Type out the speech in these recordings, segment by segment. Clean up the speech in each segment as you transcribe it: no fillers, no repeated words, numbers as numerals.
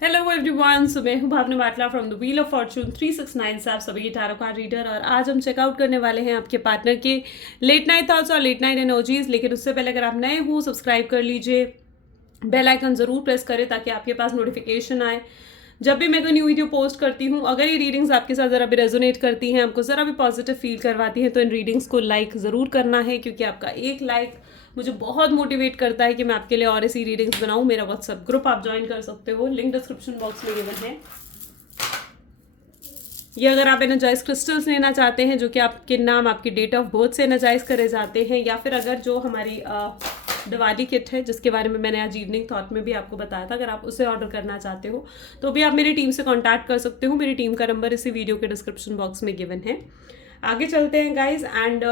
Hello everyone, so मैं हूं Bhavna Batla from the wheel of fortune 369 से आप सभी की टैरो कार्ड रीडर। और आज हम चेकआउट करने वाले हैं आपके पार्टनर के लेट नाइट थॉट्स और लेट नाइट एनर्जीज। लेकिन उससे पहले अगर आप नए हो, सब्सक्राइब कर लीजिए, बेल आइकन ज़रूर प्रेस करें ताकि आपके पास नोटिफिकेशन आए जब भी मैं कोई न्यू वीडियो पोस्ट करती हूँ। अगर ये रीडिंग्स आपके साथ ज़रा भी रेजोनेट करती हैं, आपको ज़रा भी पॉजिटिव फील करवाती हैं, तो इन रीडिंग्स को लाइक ज़रूर करना है, क्योंकि आपका एक लाइक मुझे बहुत मोटिवेट करता है कि मैं आपके लिए और ऐसी रीडिंग्स बनाऊँ। मेरा व्हाट्सएप ग्रुप आप ज्वाइन कर सकते हो, लिंक डिस्क्रिप्शन बॉक्स में गिवन है। ये अगर आप एनर्जाइज क्रिस्टल्स लेना चाहते हैं जो कि आपके नाम, आपकी डेट ऑफ बर्थ से एनर्जाइज करे जाते हैं, या फिर अगर जो हमारी दिवाली किट है जिसके बारे में मैंने आज इवनिंग थॉट में भी आपको बताया था, अगर आप उसे ऑर्डर करना चाहते हो तो भी आप मेरी टीम से कांटेक्ट कर सकते हो। मेरी टीम का नंबर इसी वीडियो के डिस्क्रिप्शन बॉक्स में गिवन है। आगे चलते हैं गाइज। एंड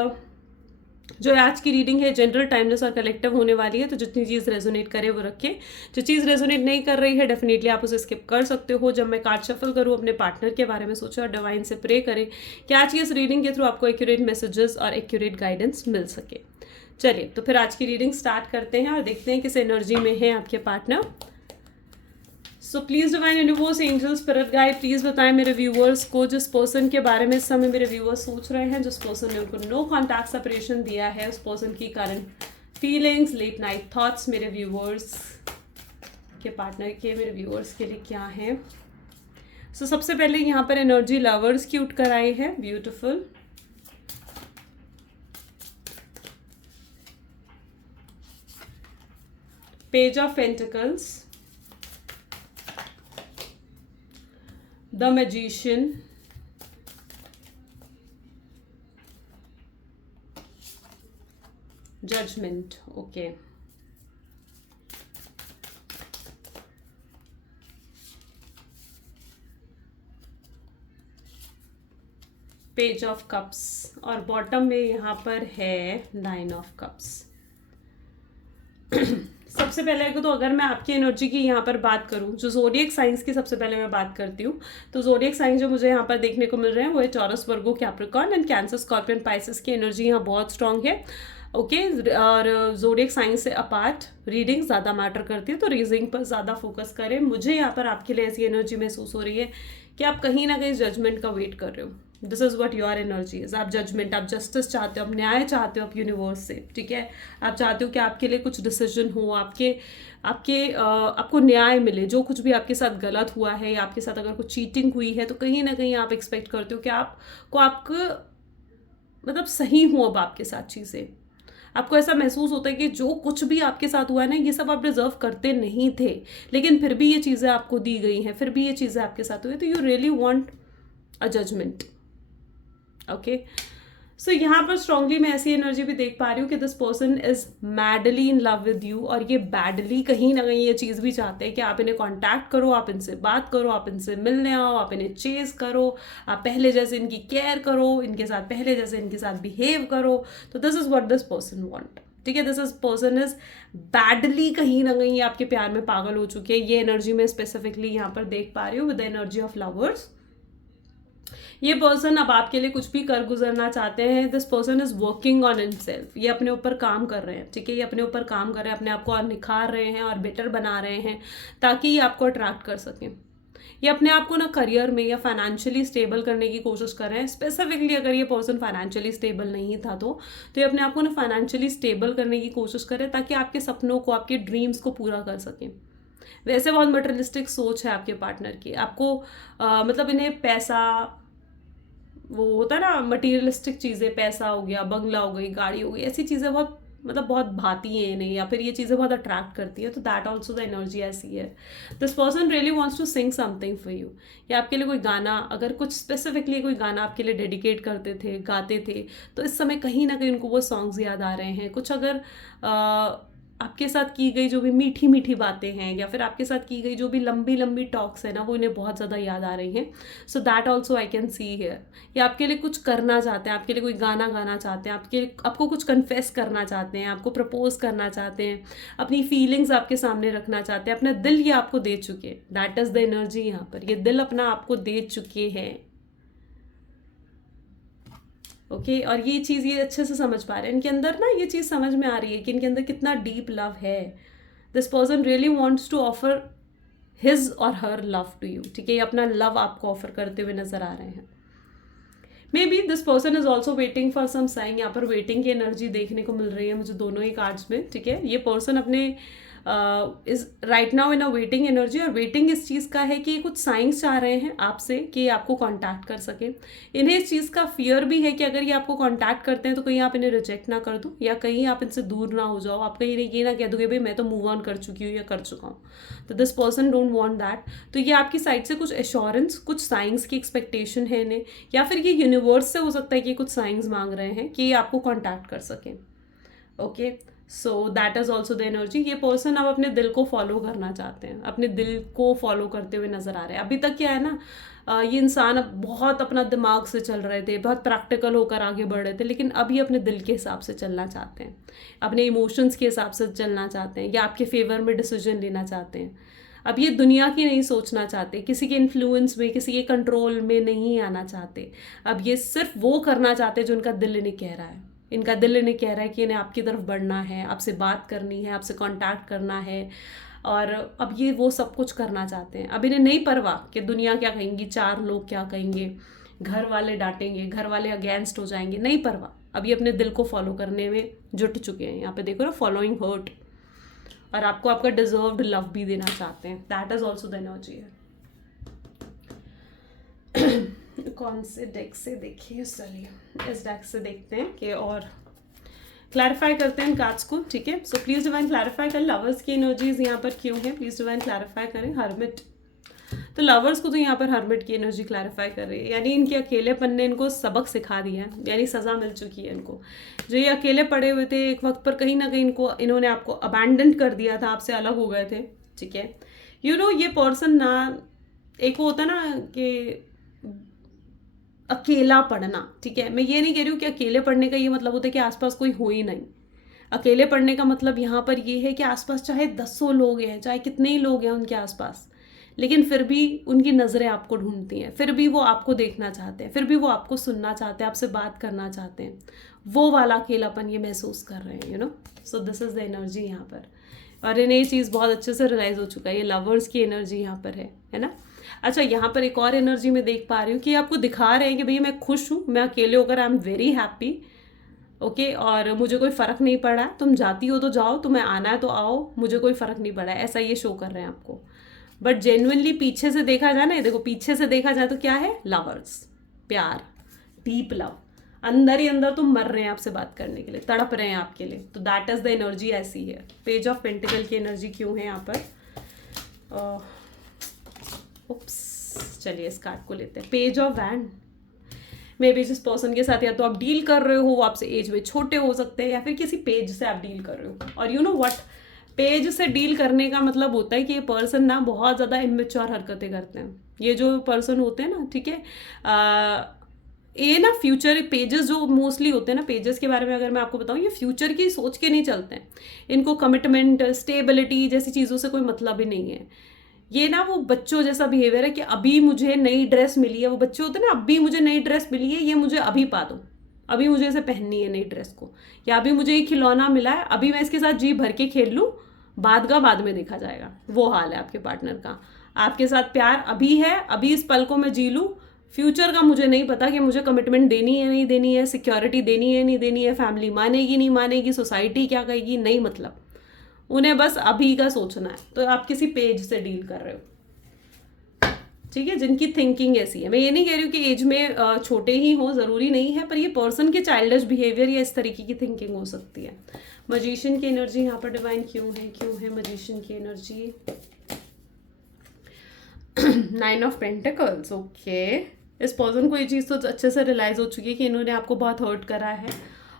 जो आज की रीडिंग है जनरल, टाइमलेस और कलेक्टिव होने वाली है, तो जितनी चीज़ रेजोनेट करे वो रखे। जो चीज़ रेजोनेट नहीं कर रही है डेफिनेटली आप उसे स्किप कर सकते हो। जब मैं कार्ड शफल करूँ, अपने पार्टनर के बारे में सोचें और डिवाइन से प्रे करें कि आज की इस रीडिंग के थ्रू आपको एक्यूरेट मैसेजेस और एक्यूरेट गाइडेंस मिल सके। चलिए तो फिर आज की रीडिंग स्टार्ट करते हैं और देखते हैं किस एनर्जी में है आपके partner. So please divine universe, angel, spirit guide, please बताएं मेरे व्यूअर्स को जिस पर्सन के बारे में इस समय मेरे व्यूअर्स सोच रहे हैं, जिस पर्सन ने उनको नो कॉन्टैक्ट सेपरेशन दिया है, उस पर्सन की current feelings, late night thoughts मेरे व्यूअर्स के पार्टनर के, मेरे व्यूअर्स के लिए क्या है। सो सबसे पहले यहाँ पर एनर्जी लवर्स की उठ कर आई है, beautiful. Page of pentacles, the magician, judgment. Okay, page of cups और बॉटम में यहाँ पर है 9 ऑफ कप्स। सबसे पहले तो अगर मैं आपकी एनर्जी की यहाँ पर बात करूँ, जो जोडिएक साइंस की सबसे पहले मैं बात करती हूँ, तो जोडिएक साइंस जो मुझे यहाँ पर देखने को मिल रहे हैं वो है taurus, Virgo, Capricorn and cancer, scorpion, Pisces की एनर्जी यहाँ बहुत स्ट्रांग है। ओके और जोडिएक साइंस से अपार्ट रीडिंग ज़्यादा मैटर करती है, तो रीडिंग पर ज़्यादा फोकस करें। मुझे यहाँ पर आपके लिए ऐसी एनर्जी महसूस हो रही है कि आप कहीं ना कहीं जजमेंट का वेट कर रहे हो। This is what your energy is. आप जजमेंट, आप जस्टिस चाहते हो, आप न्याय चाहते हो आप यूनिवर्स से, ठीक है। आप चाहते हो कि आपके लिए कुछ डिसीजन हो, आपको न्याय मिले। जो कुछ भी आपके साथ गलत हुआ है या आपके साथ अगर कुछ चीटिंग हुई है, तो कहीं ना कहीं आप एक्सपेक्ट करते हो कि आपको मतलब सही हो अब आपके साथ चीज़ें। आपको ऐसा महसूस होता है कि जो कुछ भी आपके साथ हुआ है ना, ये सब आप डिजर्व करते नहीं थे, लेकिन फिर भी ये चीज़ें आपको दी गई हैं, फिर भी ये चीज़ें आपके साथ हुई, तो you really want a judgement. Okay, so यहाँ पर स्ट्रांगली मैं ऐसी एनर्जी भी देख पा रही हूँ कि this person is madly in love with you, और ये बैडली कहीं ना कहीं ये चीज़ भी चाहते हैं कि आप इन्हें कांटेक्ट करो, आप इनसे बात करो, आप इनसे मिलने आओ, आप इन्हें चेज करो, आप पहले जैसे इनकी केयर करो, इनके साथ पहले जैसे इनके साथ बिहेव करो। तो this is what this person want, ठीक है। This is person is badly कहीं ना कहीं आपके प्यार में पागल हो चुके हैं। ये एनर्जी में स्पेसिफिकली यहाँ पर देख पा रही हूँ with the energy of lovers. ये पर्सन अब आपके लिए कुछ भी कर गुजरना चाहते हैं। This person is working on himself, ये अपने ऊपर काम कर रहे हैं, ठीक है। ये अपने ऊपर काम कर रहे हैं, अपने आप को और निखार रहे हैं और बेटर बना रहे हैं ताकि ये आपको अट्रैक्ट कर सकें। ये अपने आप को ना करियर में या फाइनेंशियली स्टेबल करने की कोशिश कर रहे हैं। स्पेसिफिकली अगर ये पर्सन फाइनेंशियली स्टेबल नहीं था तो ये अपने आप को ना फाइनेंशियली स्टेबल करने की कोशिश करें ताकि आपके सपनों को, आपके ड्रीम्स को पूरा कर सकें। वैसे बहुत मटेरियलिस्टिक सोच है आपके पार्टनर की। आपको मतलब इन्हें पैसा, वो होता है ना मटीरियलिस्टिक चीज़ें, पैसा हो गया, बंगला हो गई, गाड़ी हो गई, ऐसी चीज़ें बहुत मतलब बहुत भाती हैं इन्हें, या फिर ये चीज़ें बहुत अट्रैक्ट करती है। तो दैट ऑल्सो द एनर्जी ऐसी है। This person really wants to sing something for you, या आपके लिए कोई गाना, अगर कुछ स्पेसिफिकली कोई गाना आपके लिए डेडिकेट करते थे, गाते थे, तो इस समय कहीं ना कहीं उनको वो सॉन्ग्स याद आ रहे हैं। कुछ अगर आपके साथ की गई जो भी मीठी मीठी बातें हैं, या फिर आपके साथ की गई जो भी लंबी लंबी टॉक्स है ना, वो इन्हें बहुत ज़्यादा याद आ रही हैं। So that also I can see here. या आपके लिए कुछ करना चाहते हैं, आपके लिए कोई गाना गाना चाहते हैं, आपको कुछ कन्फेस करना चाहते हैं, आपको प्रपोज करना चाहते हैं, अपनी फीलिंग्स आपके सामने रखना चाहते हैं, अपना दिल ये आपको दे चुके हैं। दैट इज़ द एनर्जी यहाँ पर। ये दिल अपना आपको दे चुके हैं। ओके और ये चीज़ ये अच्छे से समझ पा रहे हैं। इनके अंदर ना ये चीज़ समझ में आ रही है कि इनके अंदर कितना डीप लव है। This person really wants to offer his और हर लव टू यू, ठीक है, ये अपना लव आपको ऑफर करते हुए नजर आ रहे हैं। Maybe this person is also waiting for some sign, यहाँ पर वेटिंग की एनर्जी देखने को मिल रही है मुझे दोनों ही कार्ड्स में, ठीक है। ये पर्सन अपने is right now in a waiting energy, और वेटिंग इस चीज़ का है कि कुछ साइंस चाह रहे हैं आपसे कि आपको कांटेक्ट कर सके। इन्हें इस चीज़ का फियर भी है कि अगर ये आपको कांटेक्ट करते हैं तो कहीं आप इन्हें रिजेक्ट ना कर दो, या कहीं आप इनसे दूर ना हो जाओ, आप कहीं ये ना कह दो कि भाई मैं तो मूव ऑन कर चुकी हूँ या कर चुका हूँ। तो this person don't want that. तो ये आपकी साइड से कुछ एश्योरेंस, कुछ साइंस की एक्सपेक्टेशन है इन्हें, या फिर ये यूनिवर्स से हो सकता है कि कुछ साइंस मांग रहे हैं कि ये आपको कॉन्टैक्ट कर सकें। Okay, so that is also the energy. ये पर्सन अब अपने दिल को फॉलो करना चाहते हैं, अपने दिल को फॉलो करते हुए नजर आ रहे हैं। अभी तक क्या है ना, ये इंसान अब बहुत अपना दिमाग से चल रहे थे, बहुत प्रैक्टिकल होकर आगे बढ़ रहे थे, लेकिन अब ये अपने दिल के हिसाब से चलना चाहते हैं, अपने इमोशंस के हिसाब से चलना चाहते हैं, या आपके फेवर में डिसीजन लेना चाहते हैं। अब ये दुनिया की नहीं सोचना चाहते, किसी के इन्फ्लुएंस में, किसी के कंट्रोल में नहीं आना चाहते। अब ये सिर्फ वो करना चाहते हैं जो उनका दिल इन्हें कह रहा है। इनका दिल इन्हें कह रहा है कि इन्हें आपकी तरफ बढ़ना है, आपसे बात करनी है, आपसे कांटेक्ट करना है, और अब ये वो सब कुछ करना चाहते हैं। अब इन्हें नहीं परवाह कि दुनिया क्या कहेंगी, चार लोग क्या कहेंगे, घर वाले डांटेंगे, घर वाले अगेंस्ट हो जाएंगे, नहीं परवाह। अब ये अपने दिल को फॉलो करने में जुट चुके हैं। यहाँ पे देखो ना, फॉलोइंग हर्ट, और आपको आपका डिजर्व्ड लव भी देना चाहते हैं। That is also the energy है। कौन से डेक से देखिए, चलिए इस डेक से देखते हैं कि और क्लैरिफाई करते हैं इन कार्ड्स को, ठीक है। सो प्लीज डिवाइन क्लैरिफाई करें लवर्स की एनर्जीज यहाँ पर क्यों है, प्लीज डिवाइन क्लैरिफाई करें। हर्मिट, तो लवर्स को तो यहाँ पर हर्मिट की एनर्जी क्लैरिफाई कर रही है, यानी इनके अकेलेपन ने इनको सबक सिखा दिया है, यानी सजा मिल चुकी है इनको। जो ये अकेले पड़े हुए थे एक वक्त पर, कहीं ना कहीं इन्होंने आपको अबैंडन कर दिया था, आपसे अलग हो गए थे, ठीक है। यू नो, ये पर्सन ना, एक वो होता ना कि अकेला पढ़ना, ठीक है। मैं ये नहीं कह रही हूँ कि अकेले पढ़ने का ये मतलब होता है कि आसपास कोई हो ही नहीं। अकेले पढ़ने का मतलब यहाँ पर ये है कि आसपास चाहे 10 लोग हैं, चाहे कितने ही लोग हैं उनके आसपास, लेकिन फिर भी उनकी नज़रें आपको ढूंढती हैं, फिर भी वो आपको देखना चाहते हैं, फिर भी वो आपको सुनना चाहते हैं, आपसे बात करना चाहते हैं। वो वाला अकेलापन ये महसूस कर रहे हैं, you know. So this is the energy यहाँ पर, और इन्हें ये चीज़ बहुत अच्छे से रियलाइज़ हो चुका है। ये लवर्स की एनर्जी यहाँ पर है ना। अच्छा, यहाँ पर एक और एनर्जी मैं देख पा रही हूँ कि आपको दिखा रहे हैं कि भैया मैं खुश हूँ, मैं अकेले होकर I am very happy, okay, और मुझे कोई फ़र्क नहीं पड़ा। तुम जाती हो तो जाओ, तुम्हें आना है तो आओ, मुझे कोई फ़र्क नहीं पड़ा है, ऐसा ये शो कर रहे हैं आपको। बट जेन्युइनली पीछे से देखा जाए ना, ये देखो, पीछे से देखा जाए तो क्या है, लवर्स, प्यार, डीप लव, अंदर ही अंदर तुम मर रहे हैं आपसे बात करने के लिए, तड़प रहे हैं आपके लिए। तो दैट इज़ द एनर्जी ऐसी है। पेज ऑफ पेंटिकल की एनर्जी क्यों है यहाँ पर? उप्स, चलिए इस कार्ड को लेते हैं। Page of wand. May be जिस पर्सन के साथ या तो आप डील कर रहे हो वो आपसे एज में छोटे हो सकते हैं, या फिर किसी पेज से आप डील कर रहे हो। और यू नो व्हाट, पेज से डील करने का मतलब होता है कि ये पर्सन ना बहुत ज़्यादा इमेच्योर हरकतें करते हैं। ये जो पर्सन होते हैं ना, ठीक है, ये ना फ्यूचर पेजेस जो मोस्टली होते हैं ना, पेजेस के बारे में अगर मैं आपको बताऊँ, ये फ्यूचर की सोच के नहीं चलते हैं। इनको कमिटमेंट, स्टेबिलिटी जैसी चीज़ों से कोई मतलब ही नहीं है। ये ना वो बच्चों जैसा बिहेवियर है कि अभी मुझे नई ड्रेस मिली है, वो बच्चे होते हैं ना, अभी मुझे नई ड्रेस मिली है, ये मुझे अभी पा दो, अभी मुझे इसे पहननी है नई ड्रेस को, या अभी मुझे ये खिलौना मिला है, अभी मैं इसके साथ जी भर के खेल लूँ, बाद का बाद में देखा जाएगा। वो हाल है आपके पार्टनर का। आपके साथ प्यार अभी है, अभी इस पल को मैं जी लूँ, फ्यूचर का मुझे नहीं पता कि मुझे कमिटमेंट देनी है नहीं देनी है, सिक्योरिटी देनी है नहीं देनी है, फैमिली मानेगी नहीं मानेगी, सोसाइटी क्या कहेगी, नहीं मतलब। उन्हें बस अभी का सोचना है। तो आप किसी पेज से डील कर रहे हो, ठीक है, जिनकी थिंकिंग ऐसी है। मैं ये नहीं कह रही हूँ कि एज में छोटे ही हो, ज़रूरी नहीं है, पर ये पर्सन के चाइल्डिश बिहेवियर या इस तरीके की थिंकिंग हो सकती है। मजिशियन की एनर्जी यहाँ पर डिवाइन क्यों है मजिशियन की एनर्जी? 9 of pentacles, okay. इस पर्सन को ये चीज़ तो अच्छे से रियलाइज़ हो चुकी है कि इन्होंने आपको बहुत हर्ट करा है,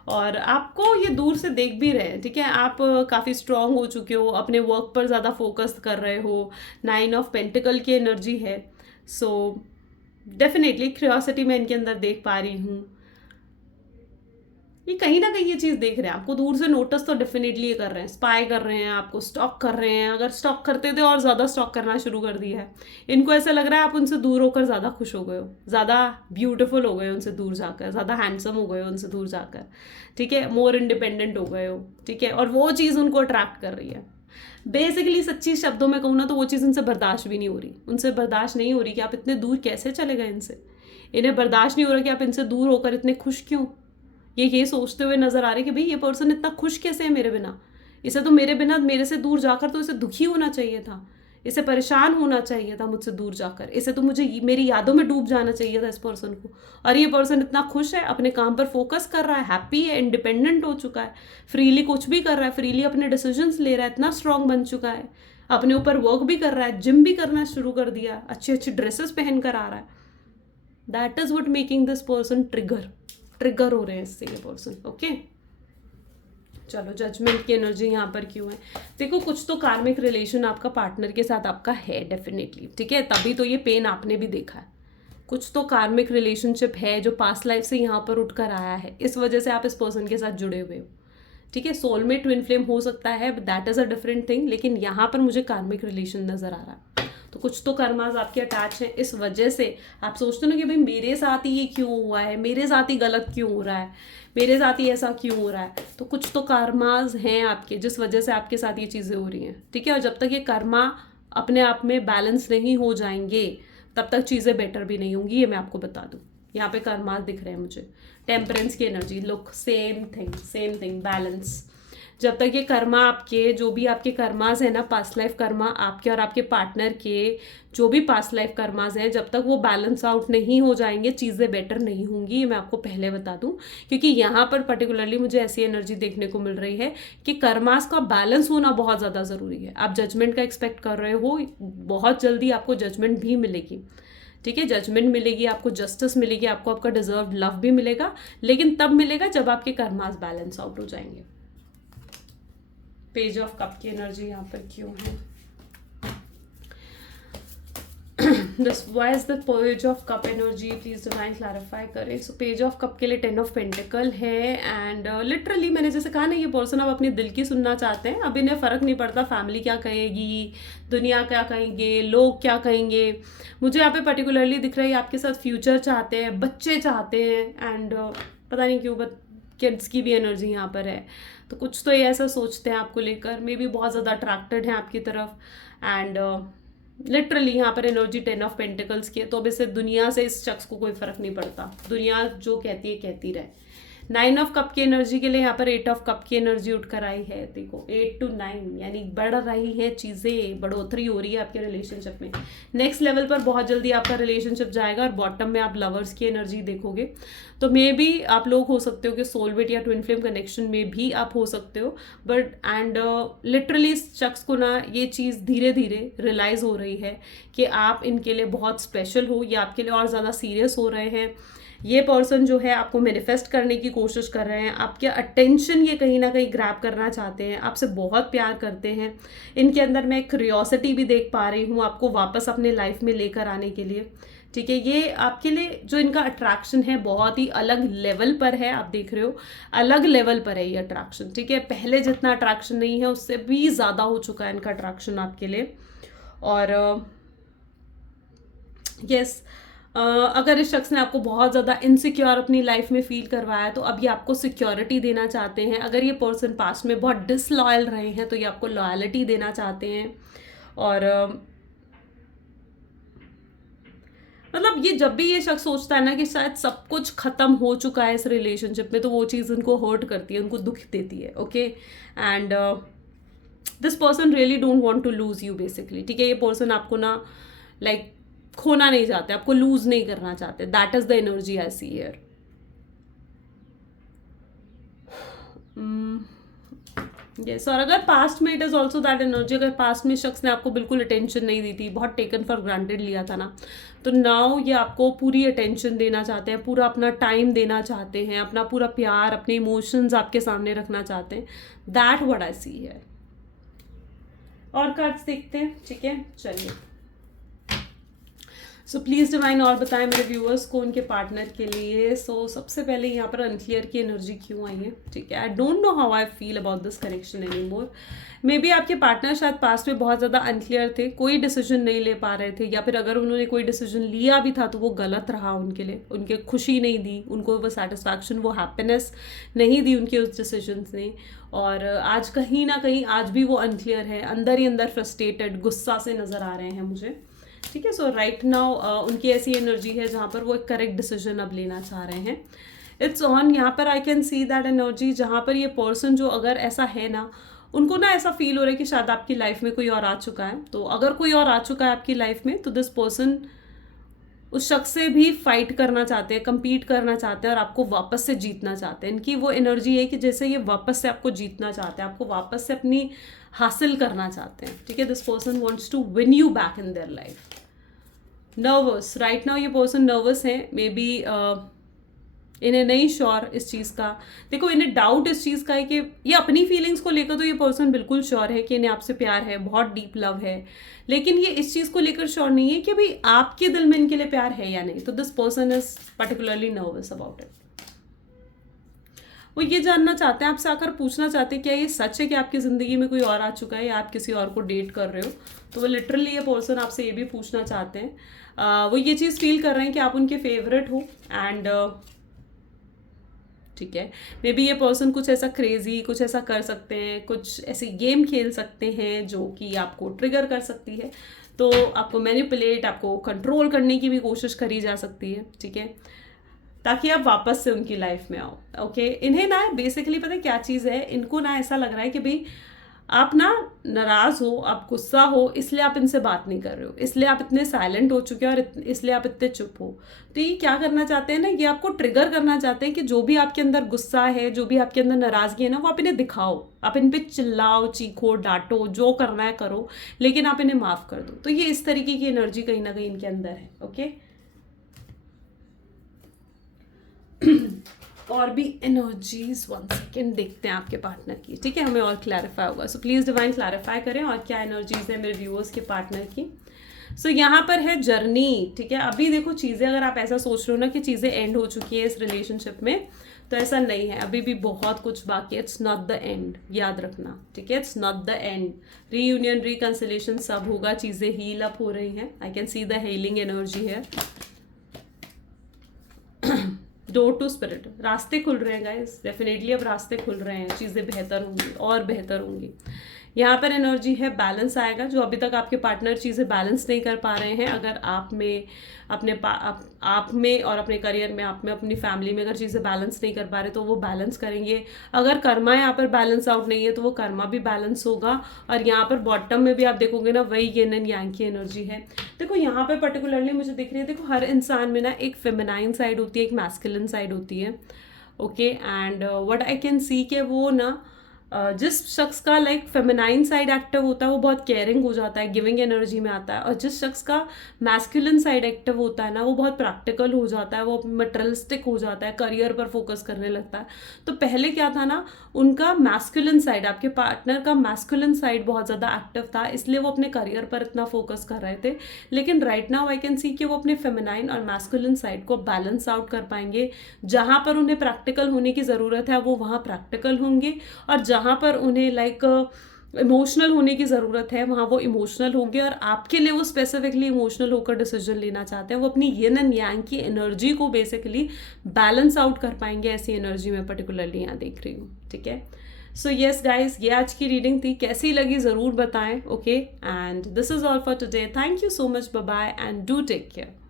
और आपको ये दूर से देख भी रहे हैं, ठीक है। आप काफ़ी स्ट्रांग हो चुके हो, अपने वर्क पर ज़्यादा फोकस कर रहे हो। 9 ऑफ पेंटिकल की एनर्जी है। सो डेफिनेटली क्यूरियोसिटी मैं इनके अंदर देख पा रही हूँ। ये कहीं ना कहीं ये चीज़ देख रहे हैं, आपको दूर से नोटिस तो डेफिनेटली ये कर रहे हैं, स्पाई कर रहे हैं, आपको स्टॉक कर रहे हैं। अगर स्टॉक करते थे और ज़्यादा स्टॉक करना शुरू कर दिया है। इनको ऐसा लग रहा है आप उनसे दूर होकर ज़्यादा खुश हो गए हो, ज़्यादा ब्यूटीफुल हो गए उनसे दूर जाकर, ज़्यादा हैंडसम हो गए हो उनसे दूर जाकर, ठीक है, मोर इंडिपेंडेंट हो गए हो, ठीक है, और वो चीज़ उनको अट्रैक्ट कर रही है। बेसिकली सच्ची शब्दों में कहूँ ना तो वो चीज़ उनसे बर्दाश्त भी नहीं हो रही, उनसे बर्दाश्त नहीं हो रही कि आप इतने दूर कैसे चले गए इनसे। इन्हें बर्दाश्त नहीं हो रहा कि आप इनसे दूर होकर इतने खुश क्यों। ये सोचते हुए नजर आ रहे कि भाई ये पर्सन इतना खुश कैसे है मेरे बिना, इसे तो मेरे बिना मेरे से दूर जाकर तो इसे दुखी होना चाहिए था, इसे परेशान होना चाहिए था मुझसे दूर जाकर, इसे तो मुझे मेरी यादों में डूब जाना चाहिए था इस पर्सन को। और ये पर्सन इतना खुश है, अपने काम पर फोकस कर रहा है, हैप्पी है, इंडिपेंडेंट हो चुका है, फ्रीली कुछ भी कर रहा है, फ्रीली अपने डिसीजंस ले रहा है, इतना स्ट्रांग बन चुका है, अपने ऊपर वर्क भी कर रहा है, जिम भी करना शुरू कर दिया, अच्छी अच्छी ड्रेसेस पहन कर आ रहा है। That is what making this person trigger हो रहे हैं इससे ये पर्सन। ओके, चलो जजमेंट की एनर्जी यहाँ पर क्यों है? देखो कुछ तो कार्मिक रिलेशन आपका पार्टनर के साथ आपका है डेफिनेटली, ठीक है, तभी तो ये पेन आपने भी देखा है। कुछ तो कार्मिक रिलेशनशिप है जो पास्ट लाइफ से यहाँ पर उठकर आया है, इस वजह से आप इस पर्सन के साथ जुड़े हुए हो, ठीक है। सोलमेट ट्विन फ्लेम हो सकता है, that is a different thing, लेकिन यहाँ पर मुझे कार्मिक रिलेशन नजर आ रहा है। तो कुछ तो कर्मास आपके अटैच हैं, इस वजह से आप सोचते हो ना कि भाई मेरे साथ ही ये क्यों हुआ है, मेरे साथ ही गलत क्यों हो रहा है, मेरे साथ ही ऐसा क्यों हो रहा है। तो कुछ तो कर्मास हैं आपके जिस वजह से आपके साथ ये चीज़ें हो रही हैं, ठीक है। और जब तक ये कर्मा अपने आप में बैलेंस नहीं हो जाएंगे तब तक चीज़ें बेटर भी नहीं होंगी, ये मैं आपको बता दूँ। यहाँ पे कर्मास दिख रहे हैं मुझे, टेम्परेंस की energy, look same thing balance. जब तक ये कर्मा आपके जो भी आपके कर्मास है ना, पास्ट लाइफ कर्मा आपके और आपके पार्टनर के जो भी पास्ट लाइफ कर्मास हैं, जब तक वो बैलेंस आउट नहीं हो जाएंगे चीज़ें बेटर नहीं होंगी, ये मैं आपको पहले बता दूं। क्योंकि यहाँ पर पर्टिकुलरली मुझे ऐसी एनर्जी देखने को मिल रही है कि कर्मास का बैलेंस होना बहुत ज़्यादा ज़रूरी है। आप जजमेंट का एक्सपेक्ट कर रहे हो, बहुत जल्दी आपको जजमेंट भी मिलेगी, ठीक है। जजमेंट मिलेगी, आपको जस्टिस मिलेगी, आपको आपका डिजर्व लव भी मिलेगा, लेकिन तब मिलेगा जब आपके कर्मास बैलेंस आउट हो जाएंगे। पेज ऑफ कप की एनर्जी यहाँ पर क्यों है? This why is the page of cup energy, please divine clarify करें। सो पेज ऑफ कप के लिए 10 ऑफ पेंटिकल है एंड लिटरली मैंने जैसे कहा ना, ये पर्सन अब अपने दिल की सुनना चाहते हैं। अब इन्हें फ़र्क नहीं पड़ता फैमिली क्या कहेगी, दुनिया क्या कहेंगे, लोग क्या कहेंगे। मुझे यहाँ पे पर्टिकुलरली दिख रहा है आपके साथ फ्यूचर चाहते हैं, बच्चे चाहते हैं एंड पता नहीं क्यों किड्स की भी एनर्जी यहाँ पर है। तो कुछ तो ये ऐसा सोचते हैं आपको लेकर, मे बी बहुत ज़्यादा अट्रैक्टेड हैं आपकी तरफ एंड लिटरली यहाँ पर एनर्जी 10 ऑफ पेंटिकल्स की है। तो अब इससे दुनिया से इस शख्स को कोई फर्क नहीं पड़ता, दुनिया जो कहती है कहती रहे। 9 ऑफ कप की एनर्जी के लिए यहाँ पर 8 ऑफ कप की एनर्जी उठकर आई है। देखो 8 to 9 यानी बढ़ रही है चीज़ें, बढ़ोतरी हो रही है आपके रिलेशनशिप में। नेक्स्ट लेवल पर बहुत जल्दी आपका रिलेशनशिप जाएगा और बॉटम में आप लवर्स की एनर्जी देखोगे। तो मे बी आप लोग हो सकते हो कि सोलमेट या ट्विन फ्लेम कनेक्शन में भी आप हो सकते हो, बट एंड लिटरली इस शख्स को ना ये चीज़ धीरे धीरे रियलाइज़ हो रही है कि आप इनके लिए बहुत स्पेशल हो, या आपके लिए और ज़्यादा सीरियस हो रहे हैं। ये पर्सन जो है आपको मैनिफेस्ट करने की कोशिश कर रहे हैं, आपके अटेंशन ये कहीं ना कहीं ग्रैब करना चाहते हैं, आपसे बहुत प्यार करते हैं। इनके अंदर मैं क्यूरियोसिटी भी देख पा रही हूँ आपको वापस अपने लाइफ में लेकर आने के लिए, ठीक है। ये आपके लिए जो इनका अट्रैक्शन है बहुत ही अलग लेवल पर है, आप देख रहे हो अलग लेवल पर है ये अट्रैक्शन, ठीक है। पहले जितना अट्रैक्शन नहीं है उससे भी ज़्यादा हो चुका है इनका अट्रैक्शन आपके लिए। और यस अगर इस शख्स ने आपको बहुत ज़्यादा इनसिक्योर अपनी लाइफ में फील करवाया तो अब ये आपको सिक्योरिटी देना चाहते हैं। अगर ये पर्सन पास्ट में बहुत डिसलॉयल रहे हैं तो ये आपको लॉयलिटी देना चाहते हैं। और मतलब ये जब भी ये शख्स सोचता है ना कि शायद सब कुछ ख़त्म हो चुका है इस रिलेशनशिप में, तो वो चीज़ उनको हर्ट करती है, उनको दुख देती है। Okay, and this person really don't want to lose you basically, ठीक है। ये पर्सन आपको ना लाइक खोना नहीं चाहते, आपको लूज नहीं करना चाहते। That is the energy I see here. Yes, और अगर पास्ट में it is also that energy, अगर पास्ट में शख्स ने आपको बिल्कुल अटेंशन नहीं दी थी, बहुत टेकन फॉर ग्रांटेड लिया था ना, तो नाउ ये आपको पूरी अटेंशन देना चाहते हैं, पूरा अपना टाइम देना चाहते हैं, अपना पूरा प्यार, अपने इमोशंस आपके सामने रखना चाहते हैं। That what I see here. और कार्ड्स देखते हैं, ठीक है, चलिए। सो प्लीज़ डिवाइन और बताएं मेरे व्यूअर्स को उनके पार्टनर के लिए। सबसे पहले यहाँ पर अनक्लियर की एनर्जी क्यों आई है, ठीक है। I don't know how I feel about this connection any more. May be आपके पार्टनर शायद पास्ट में बहुत ज़्यादा अनक्लियर थे, कोई डिसीजन नहीं ले पा रहे थे, या फिर अगर उन्होंने कोई डिसीजन लिया भी था तो वो गलत रहा उनके लिए, उनके खुशी नहीं दी, उनको वो सेटिस्फैक्शन, वो हैप्पीनेस नहीं दी उनके उस डिसीजन ने। और आज कहीं ना कहीं आज भी वो अनक्लियर है, अंदर ही अंदर फ्रस्ट्रेटेड, गुस्सा से नज़र आ रहे हैं मुझे, ठीक है। सो राइट नाउ उनकी ऐसी एनर्जी है जहाँ पर वो एक करेक्ट डिसीजन अब लेना चाह रहे हैं। इट्स ऑन, यहाँ पर I can see that energy, जहाँ पर ये पर्सन जो अगर ऐसा है ना, उनको ना ऐसा फील हो रहा है कि शायद आपकी लाइफ में कोई और आ चुका है। तो अगर कोई और आ चुका है आपकी लाइफ में तो दिस पर्सन उस शख्स से भी फाइट करना चाहते हैं, compete करना चाहते हैं और आपको वापस से जीतना चाहते हैं। इनकी वो एनर्जी है कि जैसे ये वापस से आपको जीतना चाहते हैं, आपको वापस से अपनी हासिल करना चाहते हैं, ठीक है। This person wants to win you back in their life. Nervous, right now ये पर्सन नर्वस है, मे बी इन्हें नहीं श्योर इस चीज़ का। देखो, इन्हें डाउट इस चीज़ का है कि ये अपनी फीलिंग्स को लेकर तो ये पर्सन बिल्कुल श्योर है कि इन्हें आपसे प्यार है, बहुत डीप लव है, लेकिन ये इस चीज़ को लेकर श्योर नहीं है कि भाई आपके दिल में इनके लिए प्यार है या नहीं। तो this person is particularly nervous about it. वो ये जानना चाहते हैं, आपसे आकर पूछना चाहते हैं क्या ये सच है कि आपकी ज़िंदगी में कोई और आ चुका है या आप किसी और को डेट कर रहे हो। तो वो लिटरली ये पर्सन आपसे ये भी पूछना चाहते हैं। वो ये चीज़ फील कर रहे हैं कि आप उनके फेवरेट हो एंड ठीक है, मे बी ये पर्सन कुछ ऐसा क्रेजी, कुछ ऐसा कर सकते हैं, कुछ ऐसी गेम खेल सकते हैं जो कि आपको ट्रिगर कर सकती है। तो आपको मैनिपुलेट, आपको कंट्रोल करने की भी कोशिश करी जा सकती है, ठीक है, ताकि आप वापस से उनकी लाइफ में आओ। ओके, इन्हें ना बेसिकली पता है क्या चीज़ है, इनको ना ऐसा लग रहा है कि भाई आप ना नाराज़ हो, आप गुस्सा हो, इसलिए आप इनसे बात नहीं कर रहे हो, इसलिए आप इतने साइलेंट हो चुके हो और इसलिए आप इतने चुप हो। तो ये क्या करना चाहते हैं ना, ये आपको ट्रिगर करना चाहते हैं कि जो भी आपके अंदर गुस्सा है, जो भी आपके अंदर नाराज़गी है ना, वो आप इन्हें दिखाओ, आप इन पे चिल्लाओ, चीखो, डांटो, जो करना है करो, लेकिन आप इन्हें माफ़ कर दो। तो ये इस तरीके की एनर्जी कहीं ना कहीं इनके अंदर है। ओके और भी एनर्जीज, वन सेकेंड देखते हैं आपके पार्टनर की, ठीक है, हमें और क्लैरिफाई होगा। सो प्लीज़ डिवाइन क्लैरिफाई करें और क्या एनर्जीज है मेरे व्यूअर्स के पार्टनर की। सो यहाँ पर है जर्नी, ठीक है। अभी देखो चीज़ें, अगर आप ऐसा सोच रहे हो ना कि चीज़ें एंड हो चुकी है इस रिलेशनशिप में, तो ऐसा नहीं है, अभी भी बहुत कुछ बाकी है। इट्स नॉट द एंड, याद रखना, ठीक है, it's not the end. Reunion, reconciliation सब होगा, चीज़ें हील अप हो रही हैं। I can see the healing energy है। डोर टू स्पिरिट, रास्ते खुल रहे हैं गाइस, डेफिनेटली अब रास्ते खुल रहे हैं, चीज़ें बेहतर होंगी और बेहतर होंगी। यहाँ पर एनर्जी है बैलेंस आएगा। जो अभी तक आपके पार्टनर चीज़ें बैलेंस नहीं कर पा रहे हैं, अगर आप में, आप में और अपने करियर में, आप में, अपनी फैमिली में अगर चीज़ें बैलेंस नहीं कर पा रहे तो वो बैलेंस करेंगे। अगर कर्मा यहाँ पर बैलेंस आउट नहीं है तो वो कर्मा भी बैलेंस होगा। और यहाँ पर बॉटम में भी आप देखोगे ना, वही येन एंड यांग की एनर्जी है। देखो यहाँ पर पर्टिकुलरली मुझे दिख रही है, देखो हर इंसान में ना एक फेमिनाइन साइड होती है, एक मैस्कुलिन साइड होती है। Okay, and what I can see के वो ना जिस शख्स का लाइक फेमिनाइन साइड एक्टिव होता है वो बहुत केयरिंग हो जाता है, गिविंग एनर्जी में आता है। और जिस शख्स का मैस्कुलिन साइड एक्टिव होता है ना, वो बहुत प्रैक्टिकल हो जाता है, वो मटेरियलिस्टिक हो जाता है, करियर पर फोकस करने लगता है। तो पहले क्या था ना, उनका मैस्कुलिन साइड, आपके पार्टनर का मैस्कुलिन साइड बहुत ज़्यादा एक्टिव था, इसलिए वो अपने करियर पर इतना फोकस कर रहे थे। लेकिन right now I can see कि वो अपने फेमिनाइन और मैस्कुलिन साइड को बैलेंस आउट कर पाएंगे। जहाँ पर उन्हें प्रैक्टिकल होने की ज़रूरत है वो वहाँ प्रैक्टिकल होंगे, और जहाँ पर उन्हें लाइक इमोशनल होने की ज़रूरत है वहाँ वो इमोशनल होंगे। और आपके लिए वो स्पेसिफिकली इमोशनल होकर डिसीजन लेना चाहते हैं, वो अपनी येन एंड यांग की एनर्जी को बेसिकली बैलेंस आउट कर पाएंगे। ऐसी एनर्जी में पर्टिकुलरली यहाँ देख रही हूँ, ठीक है। सो येस गाइज, ये आज की रीडिंग थी, कैसी लगी ज़रूर बताएं। Okay, and this is all for today. Thank you so much, bye bye and do take care.